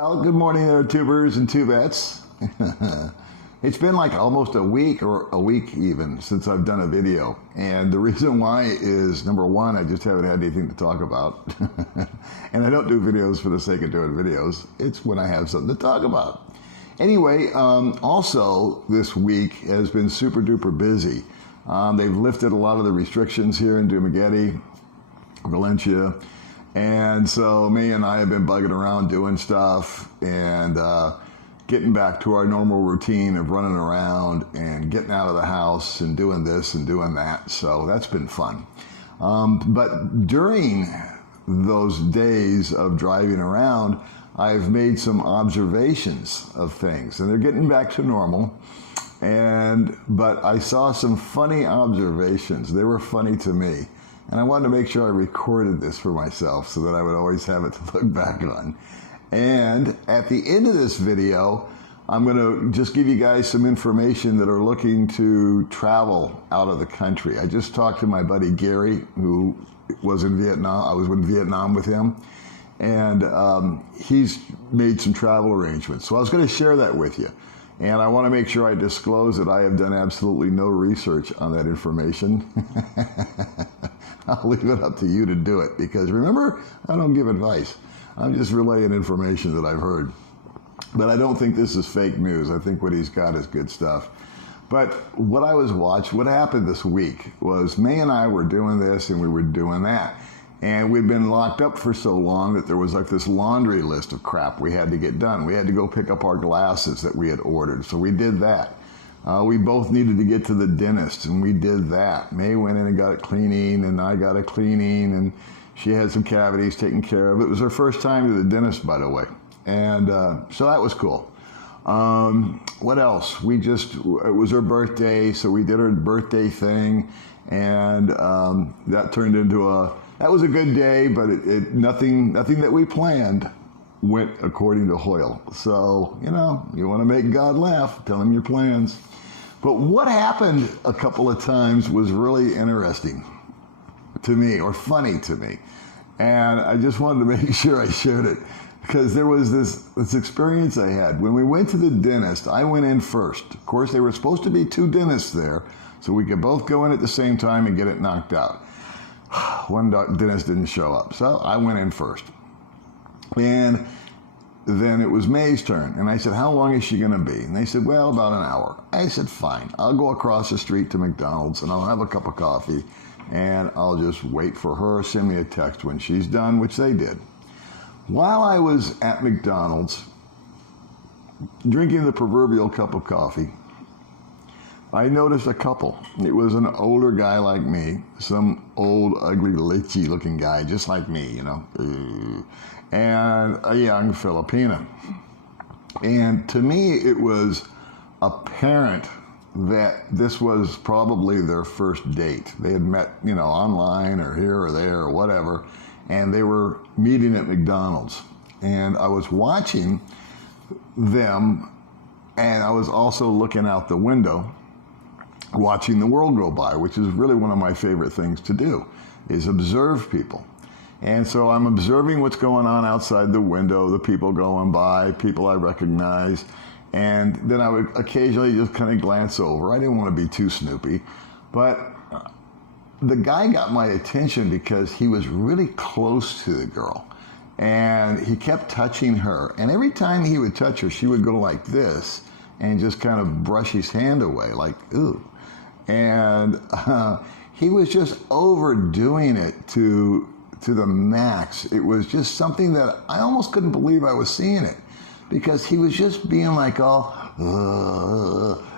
Well, good morning there, tubers and tubettes. It's been like almost a week or a week even since I've done a video. And the reason why is, number one, I just haven't had anything to talk about. And I don't do videos for the sake of doing videos. It's when I have something to talk about. Anyway, also this week has been super duper busy. They've lifted a lot of the restrictions here in Dumaguete, Valencia. And so me and I have been bugging around doing stuff and getting back to our normal routine of running around and getting out of the house and doing this and doing that. So that's been fun. But during those days of driving around, I've made some observations of things, and they're getting back to normal. But I saw some funny observations. They were funny to me. And I wanted to make sure I recorded this for myself so that I would always have it to look back on. And at the end of this video, I'm going to just give you guys some information that are looking to travel out of the country. I just talked to my buddy Gary, who was in Vietnam. I was in Vietnam with him. And he's made some travel arrangements. So I was going to share that with you. And I want to make sure I disclose that I have done absolutely no research on that information. I'll leave it up to you to do it, because remember, I don't give advice. I'm just relaying information that I've heard. But I don't think this is fake news. I think what he's got is good stuff. But what happened this week was May and I were doing this and we were doing that. And we'd been locked up for so long that there was like this laundry list of crap we had to get done. We had to go pick up our glasses that we had ordered. So we did that. We both needed to get to the dentist, and we did that. May went in and got a cleaning, and I got a cleaning, and she had some cavities taken care of. It was her first time to the dentist, by the way. And so that was cool. What else? It was her birthday, so we did her birthday thing, and that turned into that was a good day, but nothing that we planned went according to Hoyle. So, you want to make God laugh, tell him your plans. But what happened a couple of times was really interesting to me, or funny to me. And I just wanted to make sure I shared it, because there was this experience I had. When we went to the dentist, I went in first. Of course, there were supposed to be two dentists there, so we could both go in at the same time and get it knocked out. One dentist didn't show up, so I went in first. And then it was May's turn, and I said, how long is she going to be? And they said, well, about an hour. I said, fine. I'll go across the street to McDonald's, and I'll have a cup of coffee, and I'll just wait for her, send me a text when she's done, which they did. While I was at McDonald's, drinking the proverbial cup of coffee, I noticed a couple. It was an older guy like me, some old, ugly, lichy looking guy, just like me, and a young Filipina. And to me, it was apparent that this was probably their first date. They had met, online or here or there or whatever, and they were meeting at McDonald's. And I was watching them, and I was also looking out the window, watching the world go by, which is really one of my favorite things to do, is observe people. And so I'm observing what's going on outside the window, the people going by, people I recognize, and then I would occasionally just kind of glance over. I didn't want to be too snoopy, but the guy got my attention because he was really close to the girl, and he kept touching her. And every time he would touch her, she would go like this and just kind of brush his hand away, like, ooh. And he was just overdoing it to the max. It was just something that I almost couldn't believe I was seeing it, because he was just being like all,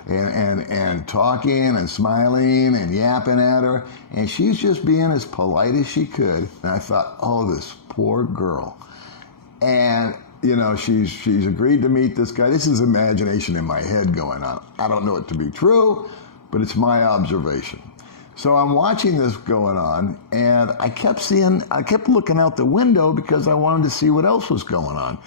and talking and smiling and yapping at her, and she's just being as polite as she could. And I thought, oh, this poor girl. And she's agreed to meet this guy. This is imagination in my head going on. I don't know it to be true, but it's my observation. So I'm watching this going on, and I kept looking out the window because I wanted to see what else was going on.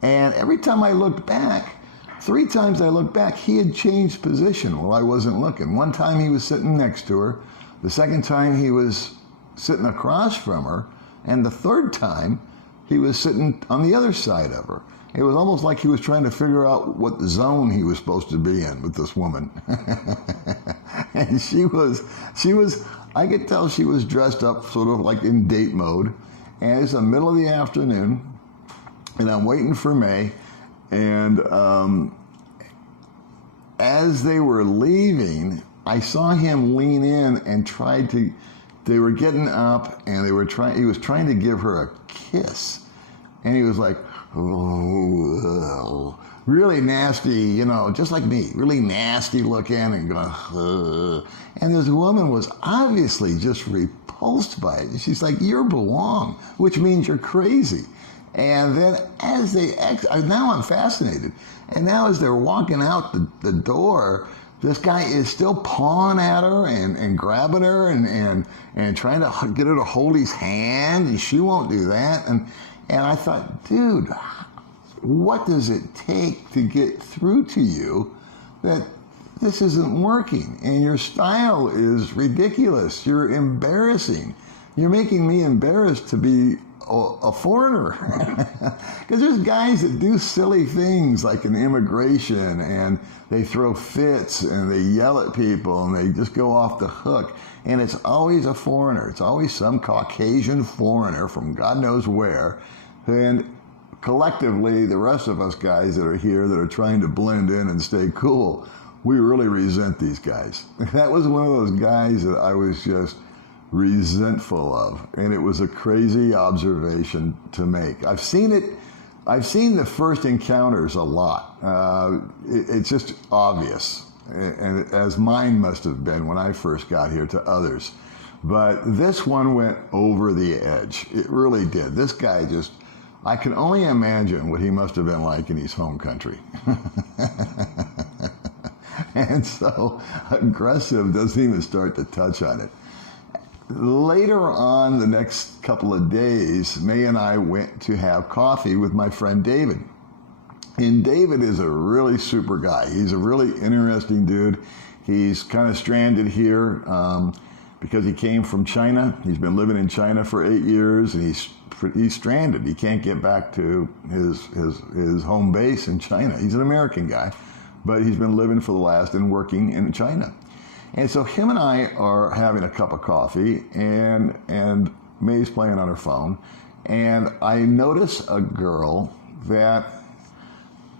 And every time I looked back, 3 times I looked back, he had changed position while I wasn't looking. One time he was sitting next to her. The second time he was sitting across from her. And the third time he was sitting on the other side of her. It was almost like he was trying to figure out what zone he was supposed to be in with this woman. And she was, I could tell she was dressed up sort of like in date mode. And it's the middle of the afternoon, and I'm waiting for May. And as they were leaving, I saw him lean in and they were getting up, and he was trying to give her a kiss. And he was like, oh, really nasty, just like me, really nasty looking, and going, and this woman was obviously just repulsed by it. She's like, "You belong," which means you're crazy. And then as now I'm fascinated. And now as they're walking out the door, this guy is still pawing at her and grabbing her and trying to get her to hold his hand, and she won't do that. And I thought, dude, what does it take to get through to you that this isn't working? And your style is ridiculous. You're embarrassing. You're making me embarrassed to be a foreigner. Because there's guys that do silly things like in immigration, and they throw fits and they yell at people and they just go off the hook. And it's always a foreigner. It's always some Caucasian foreigner from God knows where. And collectively, the rest of us guys that are here that are trying to blend in and stay cool, we really resent these guys. That was one of those guys that I was just resentful of, and it was a crazy observation to make. I've seen the first encounters a lot. It's just obvious, and as mine must have been when I first got here to others. But this one went over the edge. It really did. This guy I can only imagine what he must have been like in his home country. And so aggressive doesn't even start to touch on it. Later on, the next couple of days, May and I went to have coffee with my friend David. And David is a really super guy. He's a really interesting dude. He's kind of stranded here because he came from China. He's been living in China for 8 years, and he's stranded. He can't get back to his home base in China. He's an American guy, but he's been living for the last and working in China. And so him and I are having a cup of coffee, and May's playing on her phone, and I notice a girl that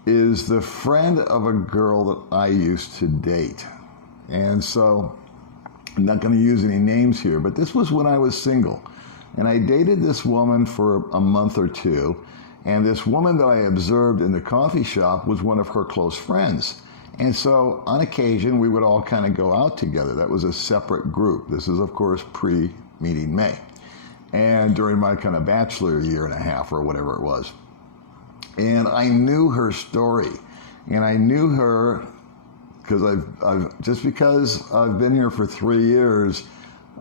is the friend of a girl that I used to date. And so I'm not going to use any names here, but this was when I was single. And I dated this woman for a month or two, and this woman that I observed in the coffee shop was one of her close friends. And so on occasion, we would all kind of go out together. That was a separate group. This is, of course, pre-meeting May. And during my kind of bachelor year and a half or whatever it was. And I knew her story. And I knew her because because I've been here for 3 years,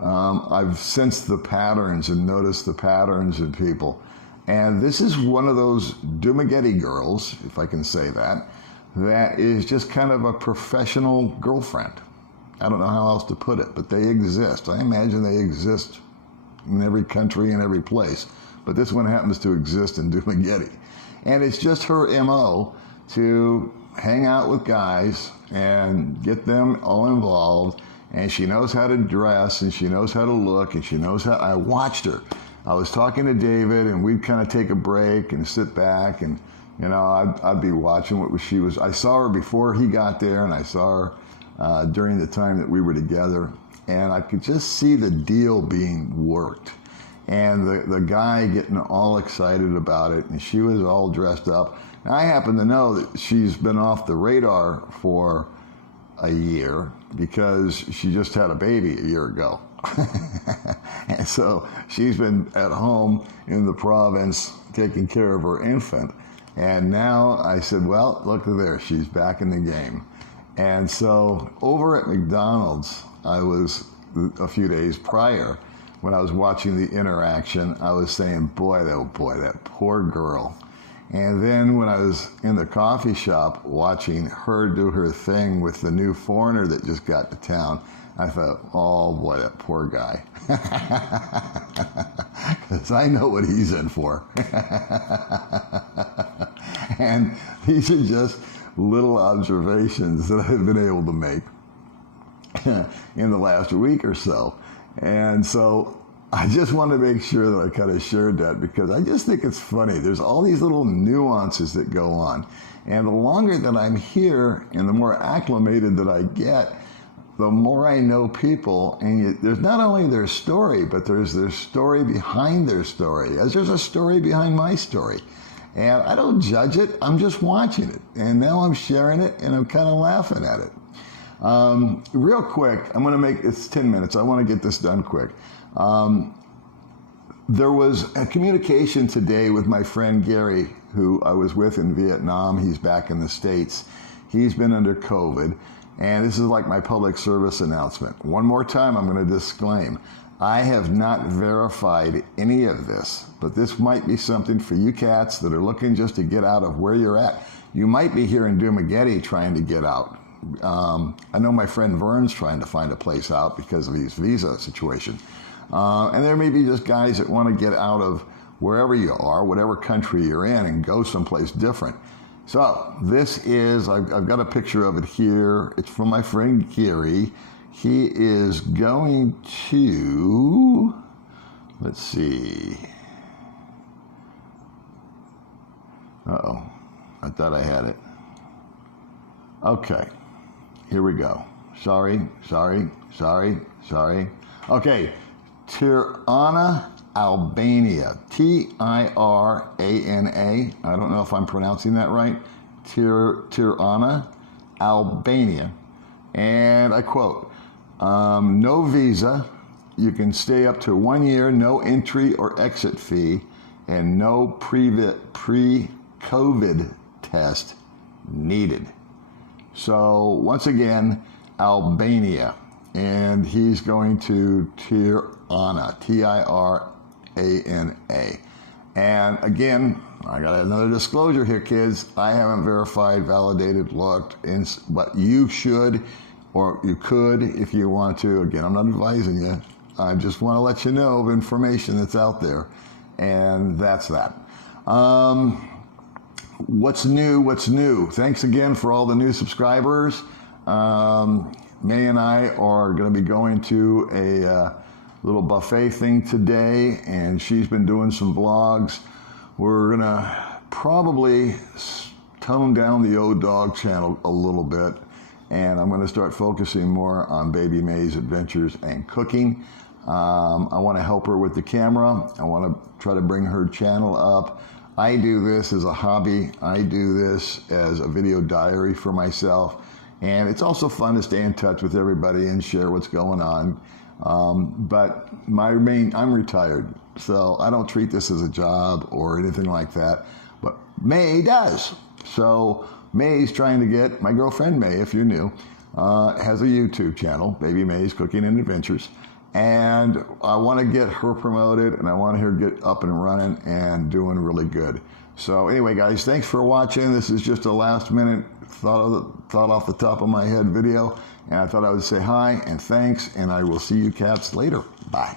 I've sensed the patterns and noticed the patterns in people. And this is one of those Dumaguete girls, if I can say that is just kind of a professional girlfriend. I don't know how else to put it, but they exist. I imagine they exist in every country and every place. But this one happens to exist in Dumaguete. And it's just her MO to hang out with guys and get them all involved. And she knows how to dress, and she knows how to look, and she knows how. I watched her. I was talking to David, and we'd kind of take a break and sit back, and I'd be watching what she was. I saw her before he got there, and I saw her during the time that we were together, and I could just see the deal being worked, and the guy getting all excited about it, and she was all dressed up. And I happen to know that she's been off the radar for a year because she just had a baby a year ago. And so she's been at home in the province taking care of her infant. And now I said, well, look at there, she's back in the game. And so over at McDonald's, I was a few days prior, when I was watching the interaction, I was saying, boy, that poor girl. And then when I was in the coffee shop watching her do her thing with the new foreigner that just got to town, I thought, oh boy, that poor guy. Because I know what he's in for. And these are just little observations that I've been able to make in the last week or so. And so I just want to make sure that I kind of shared that, because I just think it's funny. There's all these little nuances that go on. And the longer that I'm here and the more acclimated that I get, the more I know people. And there's not only their story, but there's their story behind their story, as there's a story behind my story. And I don't judge it, I'm just watching it. And now I'm sharing it and I'm kind of laughing at it. Real quick, I'm going to make, it's 10 minutes, I want to get this done quick. There was a communication today with my friend Gary, who I was with in Vietnam. He's back in the States. He's been under COVID, and this is like my public service announcement. One more time, I'm going to disclaim, I have not verified any of this, but this might be something for you cats that are looking just to get out of where you're at. You might be here in Dumaguete trying to get out. I know my friend Vern's trying to find a place out because of his visa situation. And there may be just guys that want to get out of wherever you are, whatever country you're in, and go someplace different. So this is, I've got a picture of it here. It's from my friend Gary. He is going to, let's see. Uh-oh, I thought I had it. Okay, here we go. Sorry. Okay. Tirana, Albania. Tirana. I don't know if I'm pronouncing that right. Tirana, Albania. And I quote, no visa. You can stay up to 1 year, no entry or exit fee, and no pre-COVID test needed. So once again, Albania. And he's going to Tirana, Tirana. And again, I got another disclosure here, kids. I haven't verified, validated, looked, but you should, or you could if you want to. Again, I'm not advising you. I just want to let you know of information that's out there. And that's that. What's new? Thanks again for all the new subscribers. May and I are going to be going to a little buffet thing today, and she's been doing some vlogs. We're going to probably tone down the old dog channel a little bit, and I'm going to start focusing more on Baby May's adventures and cooking. I want to help her with the camera. I want to try to bring her channel up. I do this as a hobby. I do this as a video diary for myself. And it's also fun to stay in touch with everybody and share what's going on. But I'm retired, so I don't treat this as a job or anything like that. But May does. So May's trying to get, my girlfriend May, if you're new, has a YouTube channel, Baby May's Cooking and Adventures. And I want to get her promoted, and I want her to get up and running and doing really good. So anyway, guys, thanks for watching. This is just a last minute thought off the top of my head video, and I thought I would say hi and thanks, and I will see you cats later. Bye.